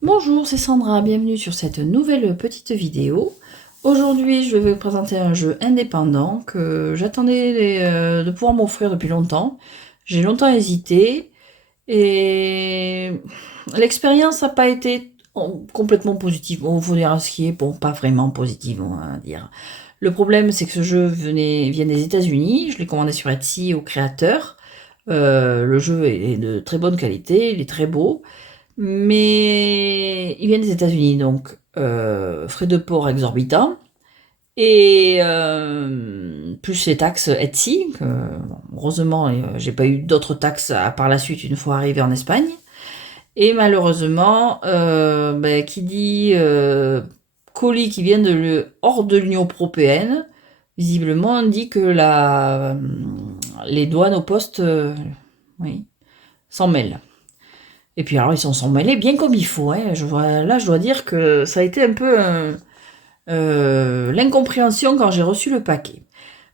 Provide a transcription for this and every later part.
Bonjour, c'est Sandra, bienvenue sur cette nouvelle petite vidéo. Aujourd'hui, je vais vous présenter un jeu indépendant que j'attendais de pouvoir m'offrir depuis longtemps. J'ai longtemps hésité et l'expérience n'a pas été complètement positive. Bon, faut dire ce qui est, bon, pas vraiment positive, on va dire. Le problème, c'est que ce jeu vient des États-Unis. Je l'ai commandé sur Etsy au créateur. Le jeu est de très bonne qualité, il est très beau. Mais ils viennent des États-Unis, donc frais de port exorbitants. Et plus les taxes Etsy, heureusement j'ai pas eu d'autres taxes par la suite une fois arrivé en Espagne. Et malheureusement, qui dit colis qui viennent hors de l'Union européenne, visiblement on dit que les douanes aux postes oui, s'en mêlent. Et puis alors ils s'en mêlés bien comme il faut. Hein. Là je dois dire que ça a été un peu l'incompréhension quand j'ai reçu le paquet.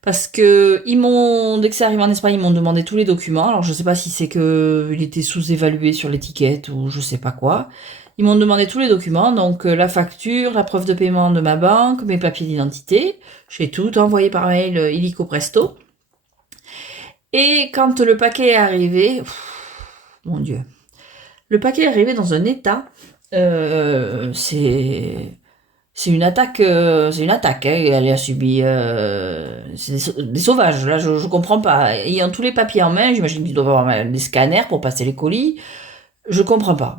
Parce que dès que c'est arrivé en Espagne, ils m'ont demandé tous les documents. Alors je sais pas si c'est que il était sous-évalué sur l'étiquette ou je sais pas quoi. Ils m'ont demandé tous les documents, donc la facture, la preuve de paiement de ma banque, mes papiers d'identité. J'ai tout envoyé par mail illico presto. Et quand le paquet est arrivé, mon Dieu, le paquet est arrivé dans un état. C'est une attaque. C'est une attaque. Hein, elle a subi. C'est des sauvages. Là, je comprends pas. Ayant tous les papiers en main, j'imagine qu'ils doivent avoir des scanners pour passer les colis. Je comprends pas.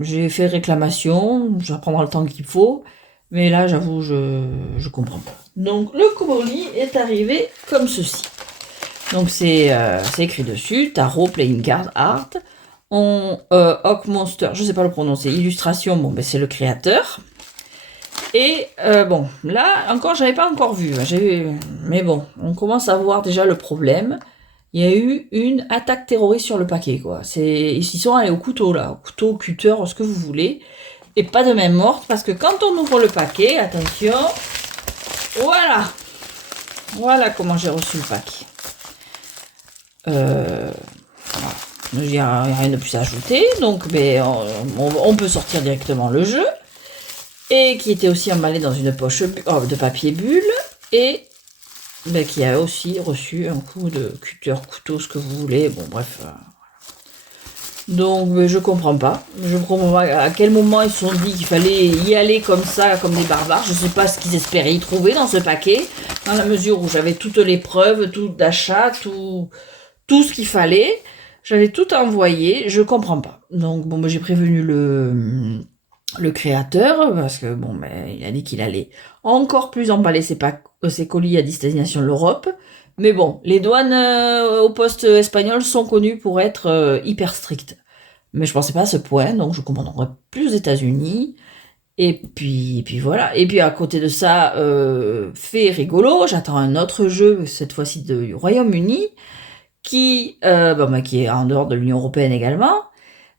J'ai fait réclamation. Ça prendra le temps qu'il faut. Mais là, j'avoue, je comprends pas. Donc, le colis est arrivé comme ceci. Donc, c'est écrit dessus Tarot Playing Card Art. Hawk Monster, je sais pas le prononcer, illustration, bon ben c'est le créateur. Et bon, là encore, j'avais pas encore vu, mais bon, on commence à voir déjà le problème. Il y a eu une attaque terroriste sur le paquet, quoi. Ils sont allés au couteau là, au couteau, cutter, ce que vous voulez, et pas de main morte, parce que quand on ouvre le paquet, attention, voilà comment j'ai reçu le paquet. Voilà. Il n'y a rien de plus à ajouter, donc on peut sortir directement le jeu, et qui était aussi emballé dans une poche de papier bulle, et qui a aussi reçu un coup de cutter, couteau, ce que vous voulez, bon bref. Donc je comprends pas, à quel moment ils se sont dit qu'il fallait y aller comme ça, comme des barbares. Je sais pas ce qu'ils espéraient y trouver dans ce paquet, dans la mesure où j'avais toutes les preuves, tout d'achat, tout ce qu'il fallait. J'avais tout envoyé, je comprends pas. Donc bon, j'ai prévenu le créateur parce que bon, il a dit qu'il allait encore plus emballer ses colis à destination de l'Europe. Mais bon, les douanes au poste espagnol sont connues pour être hyper strictes. Mais je pensais pas à ce point, donc je commanderai plus aux États-Unis. Et puis voilà. Et puis à côté de ça, fait rigolo, j'attends un autre jeu, cette fois-ci du Royaume-Uni qui est en dehors de l'Union européenne également,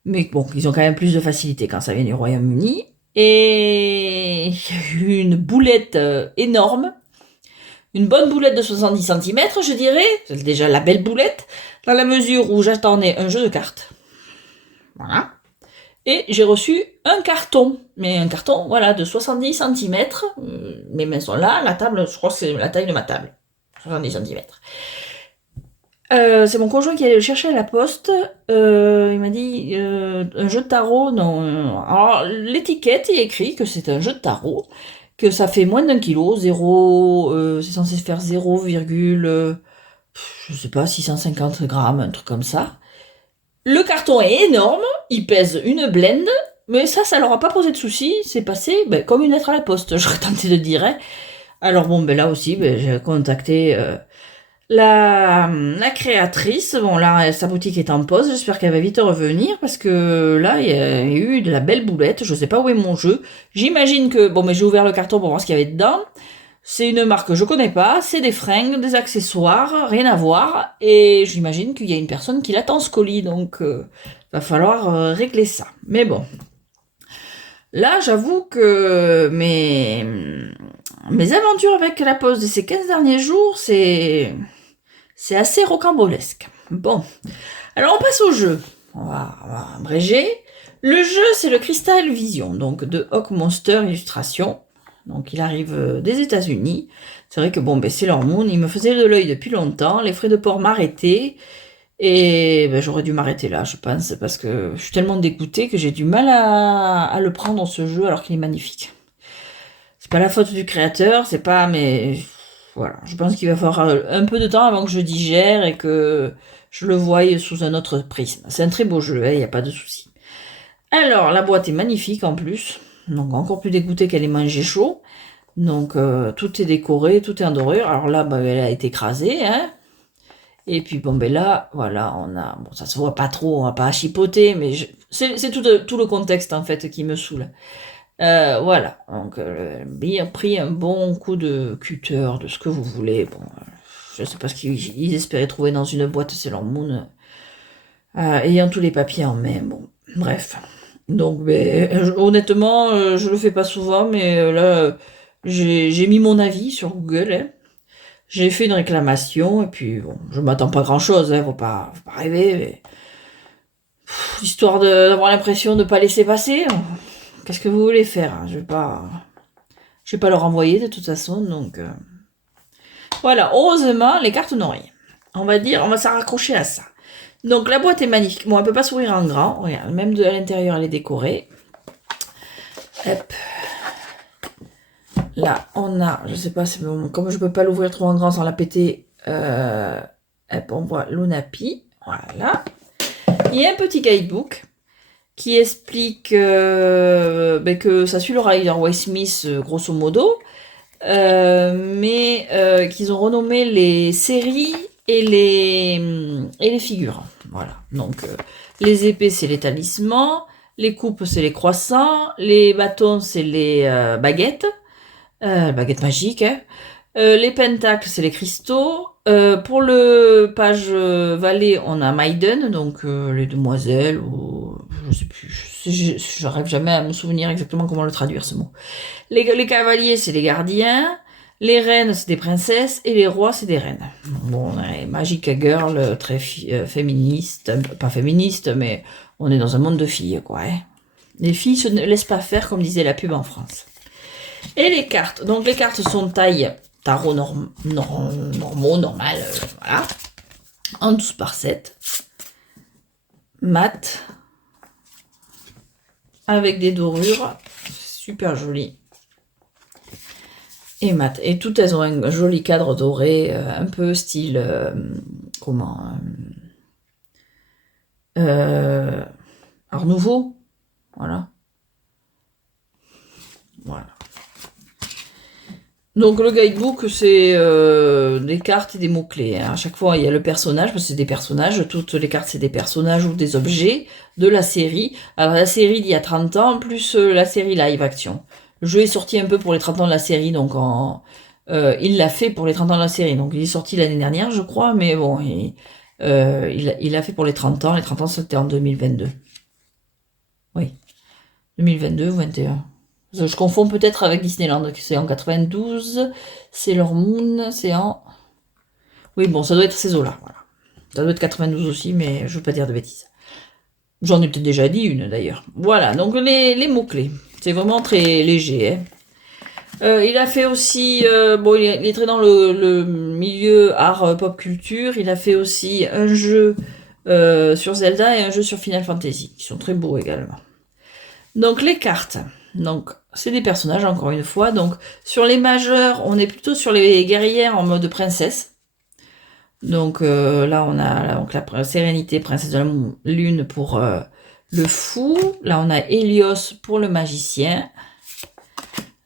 mais bon, ils ont quand même plus de facilité quand ça vient du Royaume-Uni. Et il y a eu une boulette énorme, une bonne boulette de 70 cm, je dirais, c'est déjà la belle boulette, dans la mesure où j'attendais un jeu de cartes. Voilà. Et j'ai reçu un carton, mais un carton, voilà, de 70 cm. Mes mains sont là, la table, je crois que c'est la taille de ma table. 70 cm. C'est mon conjoint qui allait le chercher à la poste. Il m'a dit un jeu de tarot, non. Alors l'étiquette il est écrit que c'est un jeu de tarot, que ça fait moins d'un kilo, c'est censé faire 0, je sais pas, 650 grammes, un truc comme ça. Le carton est énorme, il pèse une blende, mais ça leur a pas posé de soucis, c'est passé comme une lettre à la poste, j'aurais tenté de dire. Hein. Alors bon, là aussi, j'ai contacté la créatrice. Bon là, sa boutique est en pause, j'espère qu'elle va vite revenir, parce que là, il y a eu de la belle boulette, je sais pas où est mon jeu. J'imagine que, j'ai ouvert le carton pour voir ce qu'il y avait dedans. C'est une marque que je connais pas, c'est des fringues, des accessoires, rien à voir, et j'imagine qu'il y a une personne qui l'attend ce colis, donc va falloir régler ça. Mais bon, là j'avoue que mes aventures avec la poste de ces 15 derniers jours, c'est assez rocambolesque. Bon, alors on passe au jeu. On va abréger. Le jeu, c'est le Crystal Vision, donc de Hawk Monster Illustration. Donc il arrive des États-Unis. C'est vrai que bon, ben Sailor Moon, il me faisait de l'œil depuis longtemps. Les frais de port m'arrêtaient. Et ben, j'aurais dû m'arrêter là, je pense, parce que je suis tellement dégoûtée que j'ai du mal à le prendre ce jeu alors qu'il est magnifique. C'est pas la faute du créateur, c'est pas, mais voilà, je pense qu'il va falloir un peu de temps avant que je digère et que je le voie sous un autre prisme. C'est un très beau jeu, il n'y a pas de souci. Alors, la boîte est magnifique en plus, donc encore plus dégoûtée qu'elle ait mangé chaud. Donc tout est décoré, tout est en dorure. Alors là, bah, elle a été écrasée, hein. Et puis bon ben là, voilà, on a, bon ça se voit pas trop, on va pas chipoter, mais c'est tout le contexte en fait qui me saoule. Voilà, donc bien pris un bon coup de cutter, de ce que vous voulez. Bon, je sais pas ce qu'ils espéraient trouver dans une boîte Sailor Moon, ayant tous les papiers en main. Bon, bref. Donc, ben, honnêtement, je le fais pas souvent, mais là, j'ai mis mon avis sur Google. Hein. J'ai fait une réclamation, et puis bon, je m'attends pas grand-chose, hein, faut pas rêver. Mais... histoire d'avoir l'impression de pas laisser passer. Qu'est-ce que vous voulez faire? Je vais pas leur envoyer de toute façon, donc voilà. Heureusement, les cartes n'ont rien. On va s'en raccrocher à ça. Donc la boîte est magnifique. Bon, elle peut pas s'ouvrir en grand. Regarde, même à l'intérieur, elle est décorée. Hop. Là, on a, je sais pas, comme je peux pas l'ouvrir trop en grand sans la péter. Hop, on voit l'Unapi. Voilà. Il y a un petit guidebook qui explique que ça suit le Rider Waite Smith grosso modo, mais qu'ils ont renommé les séries et les figures. Voilà. Donc les épées c'est les talismans, les coupes c'est les croissants, les bâtons c'est les baguettes magiques. Hein. Les pentacles c'est les cristaux. Pour le page valet, on a Maiden, donc les demoiselles, ou je sais plus, j'arrive jamais à me souvenir exactement comment le traduire ce mot. Les cavaliers, c'est les gardiens, les reines, c'est des princesses, et les rois, c'est des reines. Bon, on a Magic Girl, très féministe, pas féministe, mais on est dans un monde de filles, quoi. Hein. Les filles se laissent pas faire, comme disait la pub en France. Et les cartes, donc les cartes sont taille tarot normaux, normal, voilà, en 12 par 7, mat, avec des dorures, super joli, et mat, et toutes elles ont un joli cadre doré, un peu style, Art Nouveau, voilà. Donc le guidebook, c'est des cartes et des mots-clés. Hein. À chaque fois, il y a le personnage, parce que c'est des personnages. Toutes les cartes, c'est des personnages ou des objets de la série. Alors la série d'il y a 30 ans, plus la série live action. Le jeu est sorti un peu pour les 30 ans de la série, donc il l'a fait pour les 30 ans de la série. Donc il est sorti l'année dernière, je crois, mais bon, il l'a fait pour les 30 ans. Les 30 ans, c'était en 2022. Oui, 2022 ou 2021. Je confonds peut-être avec Disneyland, c'est en 92, Sailor Moon, c'est en... Oui, bon, ça doit être ces eaux-là, voilà. Ça doit être 92 aussi, mais je veux pas dire de bêtises. J'en ai peut-être déjà dit une, d'ailleurs. Voilà, donc les mots-clés. C'est vraiment très léger, hein. Il a fait aussi... bon, il est très dans le milieu art pop culture. Il a fait aussi un jeu sur Zelda et un jeu sur Final Fantasy, qui sont très beaux également. Donc, les cartes... Donc, c'est des personnages, encore une fois. Donc, sur les majeurs, on est plutôt sur les guerrières en mode princesse. Donc, là, on a donc, la sérénité, princesse de la lune pour le fou. Là, on a Hélios pour le magicien.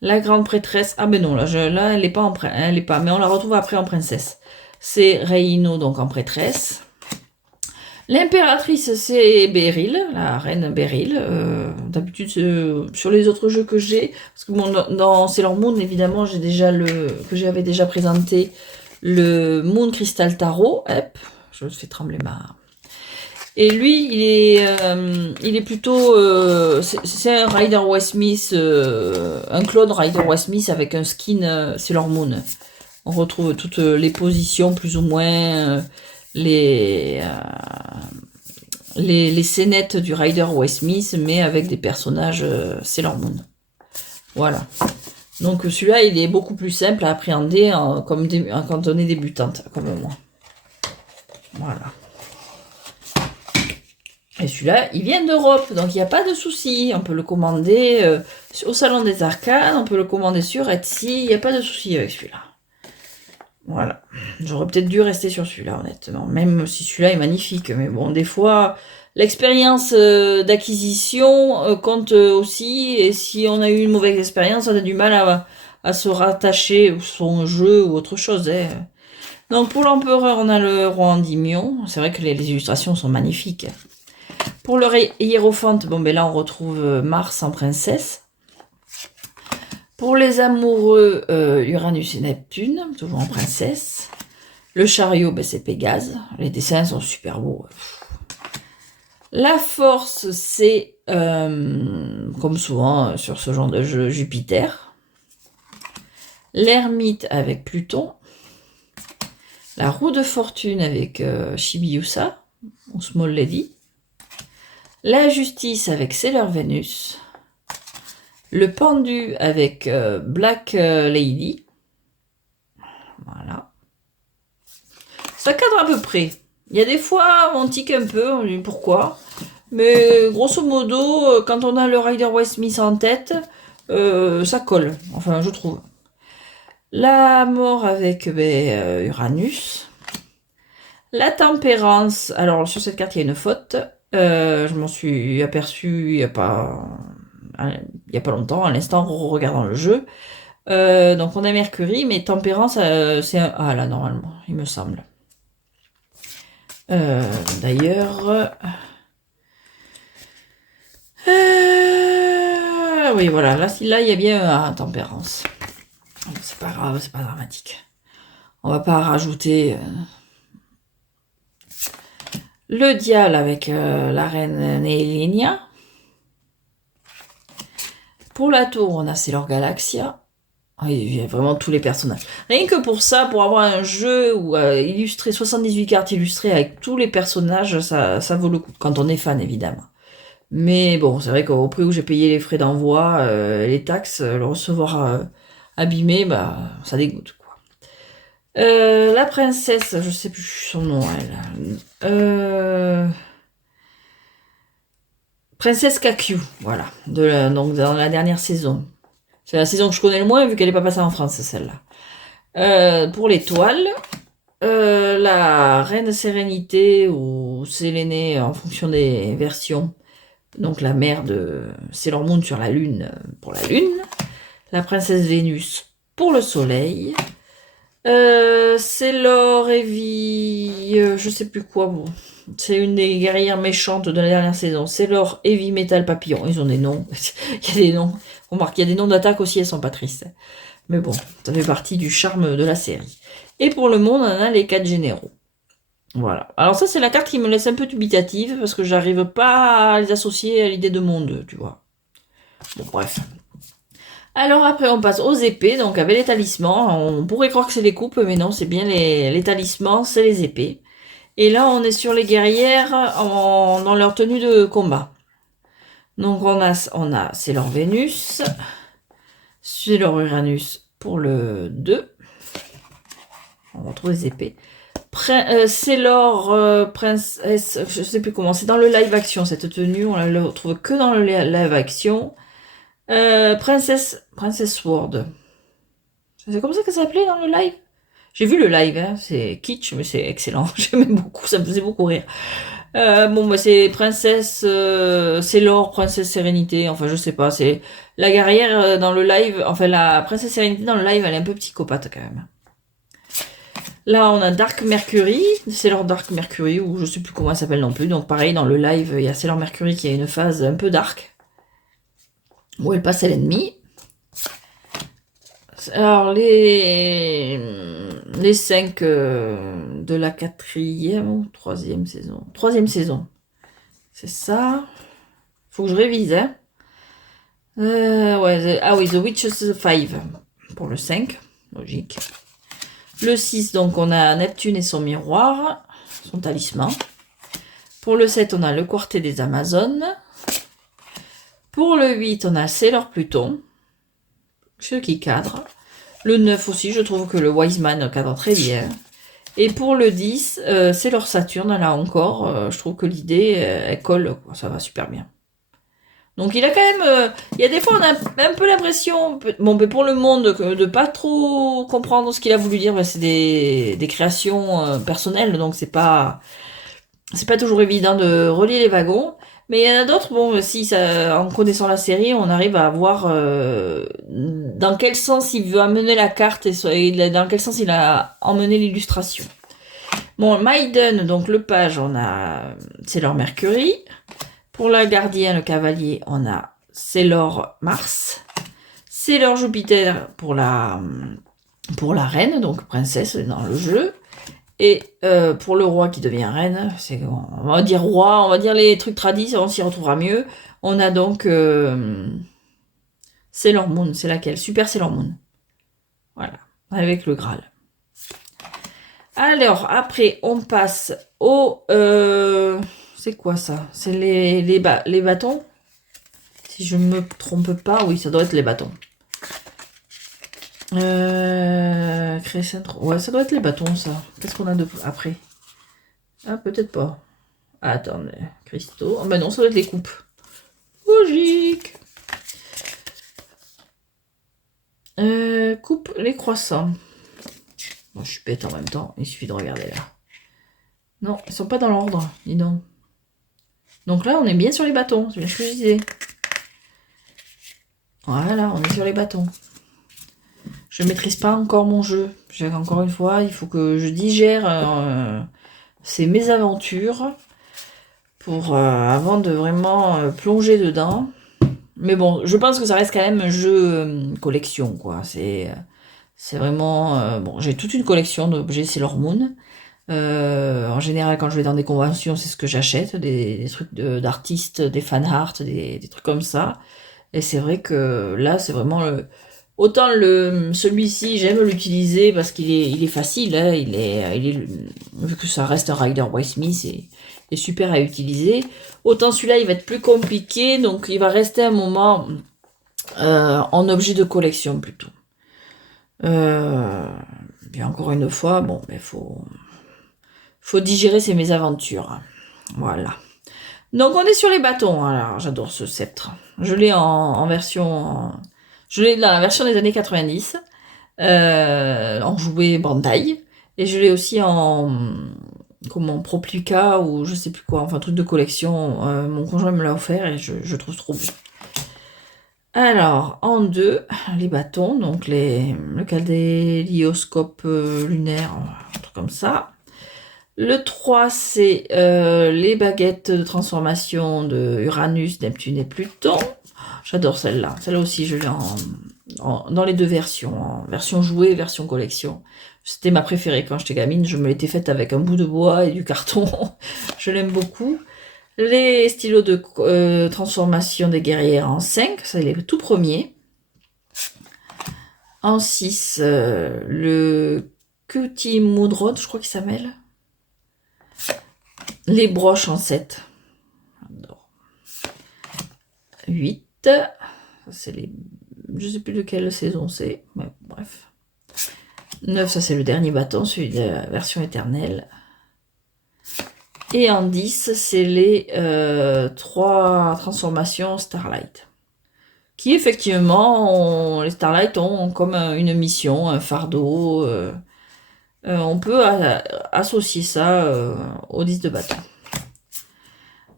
La grande prêtresse. Ah, ben non, là, elle n'est pas elle est pas, mais on la retrouve après en princesse. C'est Reino, donc en prêtresse. L'impératrice, c'est Beryl, la reine Beryl. D'habitude, sur les autres jeux que j'ai, parce que bon, dans Sailor Moon, évidemment, que j'avais déjà présenté le Moon Crystal Tarot. Hop, je fais trembler ma... Et lui, il est plutôt... c'est un Rider Waite Smith, un clone Rider Waite Smith avec un skin Sailor Moon. On retrouve toutes les positions, plus ou moins... les les scénettes du Rider Waite Smith, mais avec des personnages Sailor Moon. Voilà. Donc celui-là, il est beaucoup plus simple à appréhender quand on est débutante, comme moi. Voilà. Et celui-là, il vient d'Europe, donc il n'y a pas de souci. On peut le commander au Salon des Arcades, on peut le commander sur Etsy, il n'y a pas de souci avec celui-là. Voilà. J'aurais peut-être dû rester sur celui-là, honnêtement. Même si celui-là est magnifique. Mais bon, des fois, l'expérience d'acquisition compte aussi. Et si on a eu une mauvaise expérience, on a du mal à se rattacher à son jeu ou autre chose. Hein. Donc pour l'empereur, on a le roi Endymion. C'est vrai que les illustrations sont magnifiques. Pour le hiérophante, bon ben là on retrouve Mars en princesse. Pour les amoureux, Uranus et Neptune, toujours en princesse. Le chariot, ben c'est Pégase. Les dessins sont super beaux. La force, c'est, comme souvent sur ce genre de jeu, Jupiter. L'ermite avec Pluton. La roue de fortune avec Chibiusa, ou Small Lady. La justice avec Sailor Venus. Le pendu avec Black Lady. Voilà. Ça cadre à peu près. Il y a des fois, on tique un peu, on dit pourquoi. Mais grosso modo, quand on a le Rider Waite Smith en tête, ça colle. Enfin, je trouve. La mort avec Uranus. La tempérance. Alors, sur cette carte, il y a une faute. Je m'en suis aperçu il n'y a pas longtemps, à l'instant, en regardant le jeu. Donc, on a Mercury, mais tempérance, c'est un A, là, normalement, il me semble. D'ailleurs... oui, voilà, là, il y a bien un A, tempérance. C'est pas grave, c'est pas dramatique. On va pas rajouter... Le dial avec la reine Nélinia. Pour la tour, on a Sailor Galaxia. Il y a vraiment tous les personnages. Rien que pour ça, pour avoir un jeu où illustrer 78 cartes illustrées avec tous les personnages, ça vaut le coup. Quand on est fan, évidemment. Mais bon, c'est vrai qu'au prix où j'ai payé les frais d'envoi, les taxes, le recevoir abîmé, bah, ça dégoûte. La princesse, je sais plus son nom, elle. Princesse Kakyu, voilà, donc dans la dernière saison. C'est la saison que je connais le moins vu qu'elle n'est pas passée en France, celle-là. Pour l'étoile, la reine Sérénité ou Sélénée en fonction des versions. Donc la mère de Sailor Moon sur la lune pour la lune. La princesse Vénus pour le soleil. Sailor Heavy, je sais plus quoi, bon. C'est une des guerrières méchantes de la dernière saison. Sailor Heavy Metal Papillon, ils ont des noms. Il y a des noms. Remarque, il y a des noms d'attaque aussi, elles sont pas tristes. Mais bon, ça fait partie du charme de la série. Et pour le monde, on a les 4 généraux. Voilà. Alors ça, c'est la carte qui me laisse un peu dubitative, parce que j'arrive pas à les associer à l'idée de monde, tu vois. Bon, bref. Alors après, on passe aux épées, donc avec les talismans. On pourrait croire que c'est les coupes, mais non, c'est bien les talismans, c'est les épées. Et là, on est sur les guerrières dans leur tenue de combat. Donc on a Sailor Vénus, Sailor Uranus pour le 2. On retrouve les épées. Sailor Princesse, je sais plus comment, c'est dans le live action cette tenue, on la retrouve que dans le live action. Princess Sword. C'est comme ça que ça s'appelait dans le live. J'ai vu le live, hein. C'est kitsch, mais c'est excellent. J'aimais beaucoup, ça me faisait beaucoup rire. Bon, bah, c'est Princesse Sailor, Princesse Sérénité, enfin je sais pas, c'est la guerrière dans le live, enfin la Princesse Sérénité dans le live, elle est un peu psychopathe quand même. Là, on a Dark Mercury, Sailor Dark Mercury, ou je sais plus comment elle s'appelle non plus, donc pareil, dans le live, il y a Sailor Mercury qui a une phase un peu dark, où elle passe à l'ennemi. Alors, les 5 de la 4e ou 3e saison. 3e saison. C'est ça. Faut que je révise, hein. Ouais, oui, The Witches 5 pour le 5. Logique. Le 6, donc on a Neptune et son miroir, son talisman. Pour le 7, on a le Quartet des Amazones. Pour le 8, on a Sailor Pluton, ce qui cadre. Le 9 aussi, je trouve que le Wiseman cadre très bien. Et pour le 10, Sailor Saturne, là encore, je trouve que l'idée, elle colle, quoi, ça va super bien. Donc il a quand même, il y a des fois on a un peu l'impression, bon, mais pour le monde, de pas trop comprendre ce qu'il a voulu dire. C'est des créations personnelles, donc c'est pas toujours évident de relier les wagons. Mais il y en a d'autres, bon, si ça, en connaissant la série, on arrive à voir dans quel sens il veut amener la carte et dans quel sens il a emmené l'illustration. Bon, Maiden, donc le page, on a Sailor Mercury. Pour la gardien, le cavalier, on a Sailor Mars. Sailor Jupiter pour la reine, donc princesse dans le jeu. Et pour le roi qui devient reine, on va dire roi, on va dire les trucs tradis, on s'y retrouvera mieux. On a donc Sailor Moon, c'est laquelle? Super Sailor Moon. Voilà, avec le Graal. Alors, après, on passe au... c'est quoi ça? C'est les bâtons? Si je me trompe pas, oui, ça doit être les bâtons. Crescent... Ouais, ça doit être les bâtons, ça. Qu'est-ce qu'on a après? Ah, peut-être pas. Ah, attendez, cristaux. Oh, ben non, ça doit être les coupes. Logique. Coupe les croissants. Bon, je suis bête en même temps, il suffit de regarder là. Non, ils sont pas dans l'ordre, dis donc. Donc là, on est bien sur les bâtons, c'est bien ce que je disais. Voilà, on est sur les bâtons. Je maîtrise pas encore mon jeu. Encore une fois, il faut que je digère ces mésaventures pour avant de vraiment plonger dedans. Mais bon, je pense que ça reste quand même un jeu collection, quoi. C'est vraiment... bon, j'ai toute une collection d'objets Sailor Moon. En général, quand je vais dans des conventions, c'est ce que j'achète, des trucs d'artistes, des fan art, des trucs comme ça. Et c'est vrai que là, c'est vraiment autant celui-ci, j'aime l'utiliser parce qu'il est facile, hein, vu que ça reste un Rider Waite Smith, est super à utiliser. Autant celui-là, il va être plus compliqué, donc il va rester un moment en objet de collection plutôt. Et encore une fois, bon, mais faut digérer ces mésaventures. Voilà. Donc on est sur les bâtons. Alors j'adore ce sceptre. Je l'ai en version... Je l'ai dans la version des années 90. En jouet Bandai. Et je l'ai aussi en... Comment, Proplica ou je sais plus quoi. Enfin, truc de collection. Mon conjoint me l'a offert et je trouve trop beau. Alors, en 2, les bâtons. Donc le cadélioscope lunaire. Un truc comme ça. Le 3, c'est les baguettes de transformation de Uranus, Neptune et Pluton. J'adore celle-là. Celle-là aussi, je l'ai dans les deux versions. En version jouet et version collection. C'était ma préférée quand j'étais gamine. Je me l'étais faite avec un bout de bois et du carton. Je l'aime beaucoup. Les stylos de transformation des guerrières en 5. C'est les tout premiers. En 6, le Cutie Moonrod, je crois qu'il s'appelle. Les broches en 7. 8. C'est les... Je sais plus de quelle saison c'est. Mais bref. 9, ça c'est le dernier bâton, celui de la version éternelle. Et en 10, c'est les 3 transformations Starlight. Qui effectivement, les Starlight ont comme une mission, un fardeau. On peut associer ça aux 10 de bâton.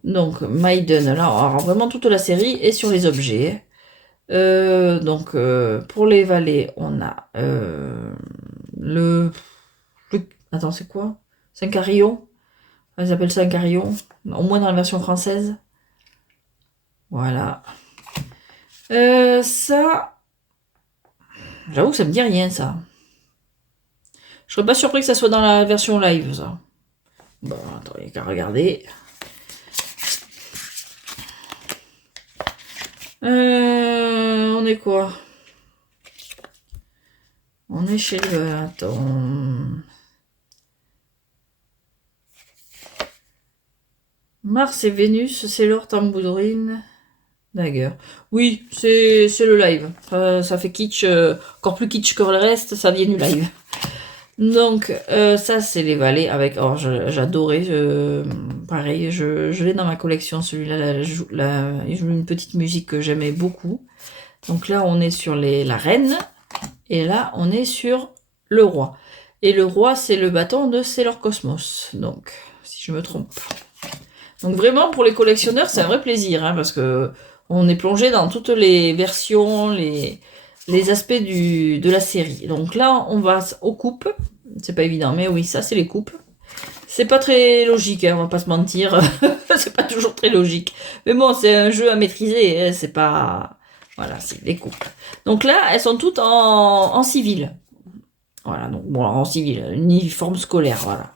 Donc Maiden, là, alors vraiment toute la série est sur les objets. Donc pour les valets, on a attends, c'est quoi? C'est un carillon. Ils appellent ça un carillon. Au moins dans la version française. Voilà. Ça, j'avoue que ça me dit rien, ça. Je serais pas surpris que ça soit dans la version live, ça. Bon, attends, il n'y a qu'à regarder. On est quoi? On est chez le... Attends... Mars et Vénus, c'est leur tambourine. Dagger. Oui, c'est le live. Ça fait kitsch, encore plus kitsch que le reste, ça vient du live. Donc, ça, c'est les valets avec. Oh, j'adorais. Pareil, je l'ai dans ma collection. Celui-là, il joue une petite musique que j'aimais beaucoup. Donc là, on est sur la reine. Et là, on est sur le roi. Et le roi, c'est le bâton de Sailor Cosmos. Donc, si je me trompe pas. Donc vraiment, pour les collectionneurs, c'est un vrai plaisir. Hein, parce que on est plongé dans toutes les versions, les aspects de la série. Donc là, on va aux coupes. C'est pas évident, mais oui, ça, c'est les coupes. C'est pas très logique, hein, on va pas se mentir. C'est pas toujours très logique. Mais bon, c'est un jeu à maîtriser. Hein, c'est pas... Voilà, c'est les coupes. Donc là, elles sont toutes en civil. Voilà, donc bon, en civil, uniforme scolaire, voilà.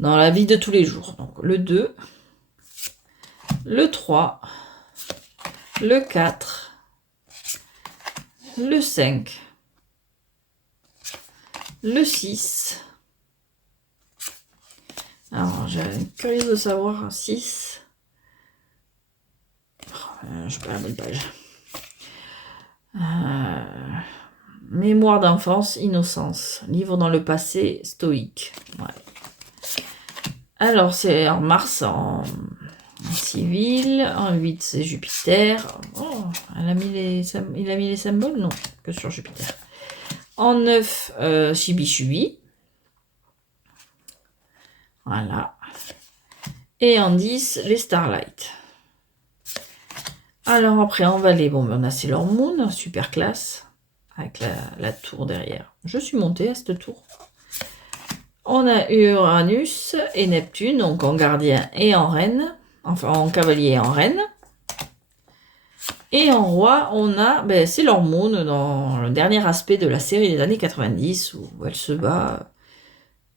Dans la vie de tous les jours. Donc le 2, le 3, le 4, le 5, le 6. Alors, j'ai curieuse de savoir, 6. Je sais pas la bonne page. Mémoire d'enfance, innocence. Livre dans le passé, stoïque. Ouais. Alors, c'est en Mars, en civil. En 8, c'est Jupiter. Oh, il a mis les symboles? Non, que sur Jupiter. En 9, Chibi-Chubi. Voilà. Et en 10, les Starlight. Alors après, en Valais, bon, on a Sailor Moon, super classe, avec la tour derrière. Je suis montée à cette tour. On a Uranus et Neptune, donc en gardien et en reine, enfin en cavalier et en reine. Et en roi, on a Sailor Moon dans le dernier aspect de la série des années 90, où elle se bat.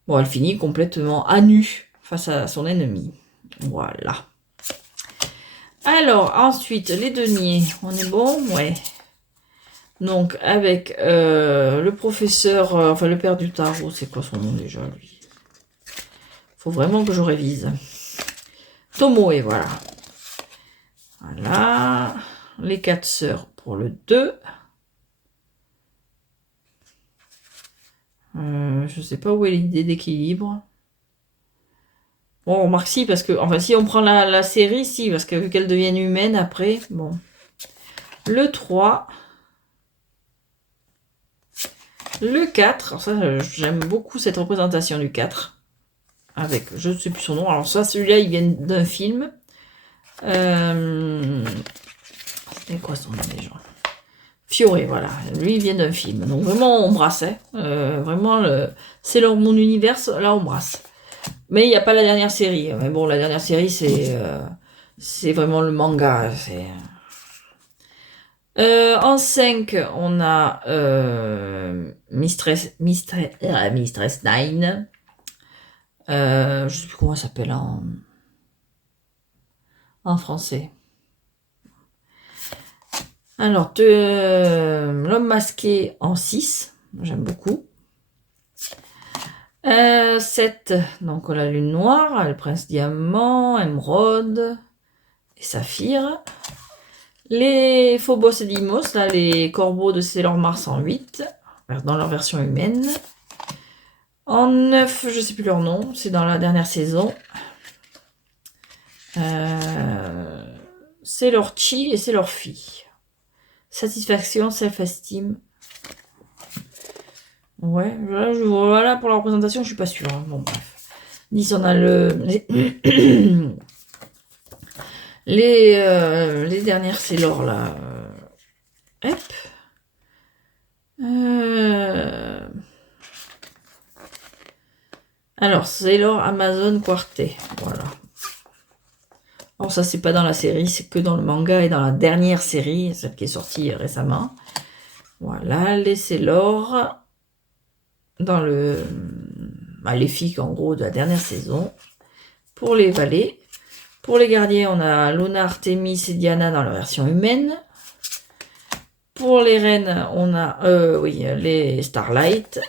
Bon, elle finit complètement à nu face à son ennemi. Voilà. Alors, ensuite, les deniers. On est bon? Ouais. Donc, avec le professeur, enfin le père du tarot, c'est quoi son nom déjà, lui? Faut vraiment que je révise. Tomoe, voilà. Voilà. Les 4 sœurs pour le 2. Je sais pas où est l'idée d'équilibre. Bon, on remarque si, parce que, enfin, si on prend la série, si, parce que vu qu'elle devienne humaine après, bon. Le 3. Le 4, alors ça, j'aime beaucoup cette représentation du 4. Avec, je ne sais plus son nom. Alors ça, celui-là, il vient d'un film. C'était quoi son nom déjà? Fioré, voilà. Lui, il vient d'un film. Donc vraiment, on brasse. Hein. Vraiment, c'est leur mon univers, là, on brasse. Mais il n'y a pas la dernière série. Mais bon, la dernière série, c'est vraiment le manga. En 5, on a Mistress 9. Je sais plus comment elle s'appelle en français. Alors, l'homme masqué en 6. J'aime beaucoup. 7, donc la lune noire, le prince diamant, émeraude et saphir. Les Phobos et Deimos, là, les corbeaux de Sailor Mars en 8, dans leur version humaine. En 9, je sais plus leur nom, c'est dans la dernière saison. Sailor Chi et Sailor Phi. Satisfaction, self-esteem. Ouais, voilà pour la représentation, je suis pas sûre. Hein. Bon, bref. 10, on a les dernières Sailor là. Hop. Alors, Sailor Amazon Quartet. Voilà. Alors, ça, c'est pas dans la série, c'est que dans le manga et dans la dernière série, celle qui est sortie récemment. Voilà, les Sailor dans les filles, en gros, de la dernière saison. Pour les valets. Pour les gardiens, on a Luna, Artemis et Diana dans la version humaine. Pour les reines, on a les Starlight.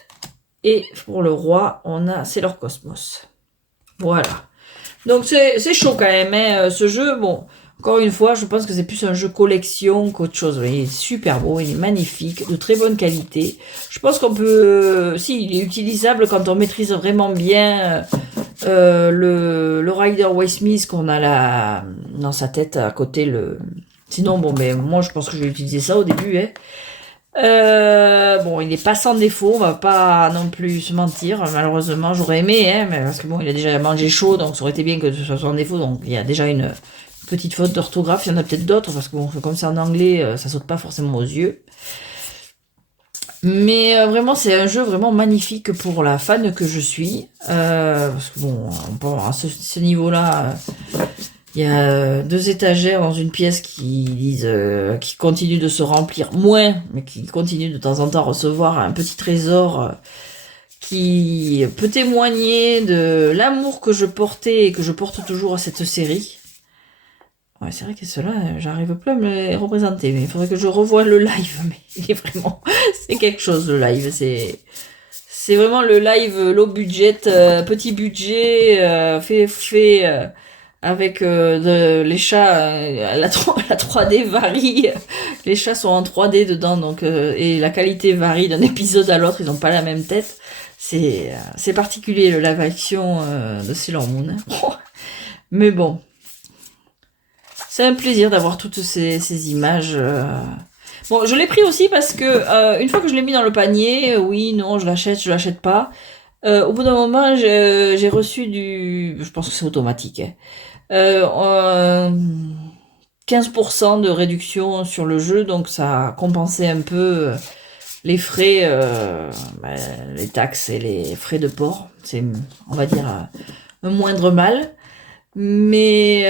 Et pour le roi, on a Sailor Cosmos. Voilà. Donc c'est chaud quand même, hein, ce jeu. Bon, encore une fois, je pense que c'est plus un jeu collection qu'autre chose. Il est super beau, il est magnifique, de très bonne qualité. Je pense qu'on peut... Si, il est utilisable quand on maîtrise vraiment bien le Rider Waite Smith qu'on a là dans sa tête à côté. Sinon, bon, mais moi je pense que je vais utiliser ça au début. Hein. Bon, il est pas sans défaut, on va pas non plus se mentir. Malheureusement, j'aurais aimé, hein, mais parce que bon, il a déjà mangé chaud, donc ça aurait été bien que ce soit sans défaut. Donc il y a déjà une petite faute d'orthographe. Il y en a peut-être d'autres parce que bon, comme c'est en anglais, ça saute pas forcément aux yeux. Mais vraiment, c'est un jeu vraiment magnifique pour la fan que je suis. Parce que bon, à ce niveau-là. Il y a deux étagères dans une pièce qui continuent de se remplir moins, mais qui continuent de temps en temps à recevoir un petit trésor qui peut témoigner de l'amour que je portais et que je porte toujours à cette série. Ouais, c'est vrai que cela, j'arrive plus à me les représenter, mais il faudrait que je revoie le live, mais il est vraiment, c'est quelque chose le live, c'est vraiment le live low budget, petit budget, fait avec les chats, la 3D varie, les chats sont en 3D dedans, donc et la qualité varie d'un épisode à l'autre, ils n'ont pas la même tête. C'est particulier le live action de Sailor Moon. Mais bon, c'est un plaisir d'avoir toutes ces images. Bon, je l'ai pris aussi parce que une fois que je l'ai mis dans le panier, oui, non, je l'achète pas. Au bout d'un moment, j'ai reçu je pense que c'est automatique. Hein. 15% de réduction sur le jeu, donc ça a compensé un peu les frais, les taxes et les frais de port. C'est, on va dire, un moindre mal. Mais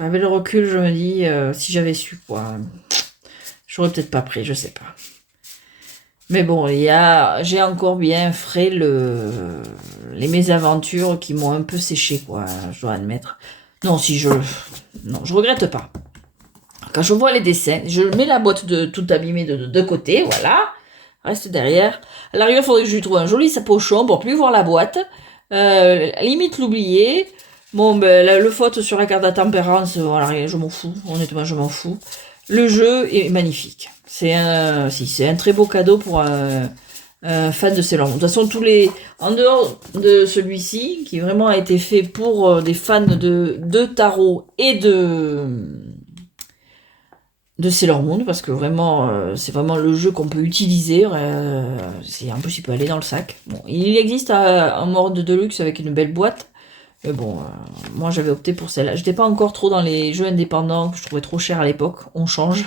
avec le recul, je me dis, si j'avais su, quoi, j'aurais peut-être pas pris, je sais pas. Mais bon, j'ai encore bien frais les mésaventures qui m'ont un peu séché, quoi, je dois admettre. Non, je regrette pas. Quand je vois les dessins, je mets la boîte tout abîmée de côté, voilà. Reste derrière. À l'arrivée, il faudrait que je lui trouve un joli sapochon pour plus voir la boîte. Limite l'oublier. Bon, ben, le faute sur la carte de tempérance, voilà, je m'en fous. Honnêtement, je m'en fous. Le jeu est magnifique. C'est un très beau cadeau pour un fan de Sailor Moon. De toute façon, en dehors de celui-ci, qui vraiment a été fait pour des fans de tarot et de Sailor Moon, parce que vraiment, c'est vraiment le jeu qu'on peut utiliser. En plus, il peut aller dans le sac. Bon, il existe en mode de luxe avec une belle boîte. Mais bon, moi j'avais opté pour celle-là. J'étais pas encore trop dans les jeux indépendants que je trouvais trop chers à l'époque. On change.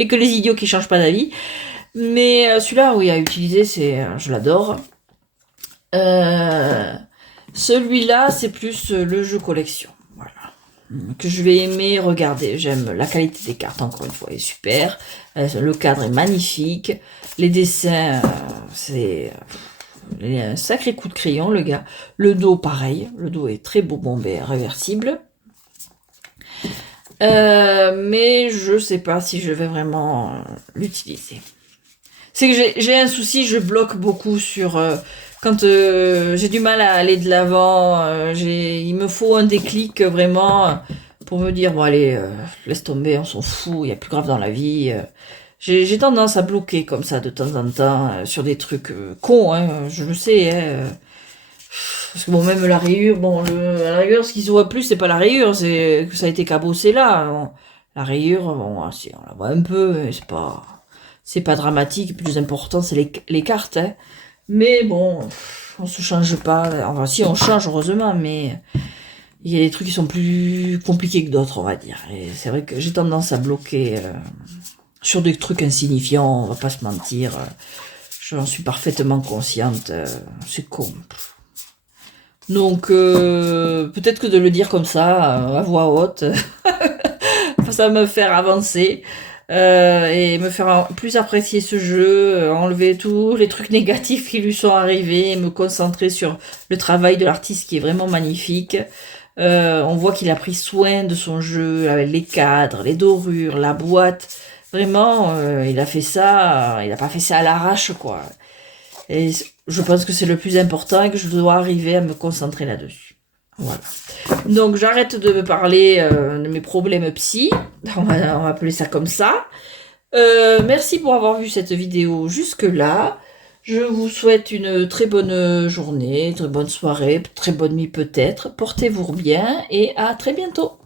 Et que les idiots qui changent pas d'avis. Mais celui-là, oui, à utiliser, je l'adore. Celui-là, c'est plus le jeu collection. Voilà. Que je vais aimer regarder. J'aime la qualité des cartes, encore une fois, est super. Le cadre est magnifique. Les dessins, c'est... un sacré coup de crayon, le gars. Le dos, pareil. Le dos est très beau, bombé, réversible. Mais je sais pas si je vais vraiment l'utiliser. C'est que j'ai un souci, je bloque beaucoup sur... quand j'ai du mal à aller de l'avant, il me faut un déclic vraiment pour me dire, bon allez, laisse tomber, on s'en fout, il y a plus grave dans la vie. J'ai tendance à bloquer comme ça de temps en temps sur des trucs cons, hein, je le sais. Hein, parce que bon, même la rayure, bon, la rayure, ce qui se voit plus, c'est pas la rayure, c'est que ça a été cabossé là. Bon, la rayure, bon, si on la voit un peu, mais c'est pas dramatique. Le plus important, c'est les cartes. Hein. Mais bon, on se change pas. Enfin, si on change, heureusement, mais il y a des trucs qui sont plus compliqués que d'autres, on va dire. Et c'est vrai que j'ai tendance à bloquer sur des trucs insignifiants, on va pas se mentir. J'en suis parfaitement consciente. C'est con. Donc, peut-être que de le dire comme ça, à voix haute, ça va me faire avancer et me faire plus apprécier ce jeu, enlever tous les trucs négatifs qui lui sont arrivés et me concentrer sur le travail de l'artiste qui est vraiment magnifique. On voit qu'il a pris soin de son jeu, avec les cadres, les dorures, la boîte. Vraiment, il a fait ça, il a pas fait ça à l'arrache, quoi. Et je pense que c'est le plus important et que je dois arriver à me concentrer là-dessus. Voilà. Donc j'arrête de me parler de mes problèmes psy, on va appeler ça comme ça. Merci pour avoir vu cette vidéo jusque-là. Je vous souhaite une très bonne journée, très bonne soirée, très bonne nuit peut-être. Portez-vous bien et à très bientôt.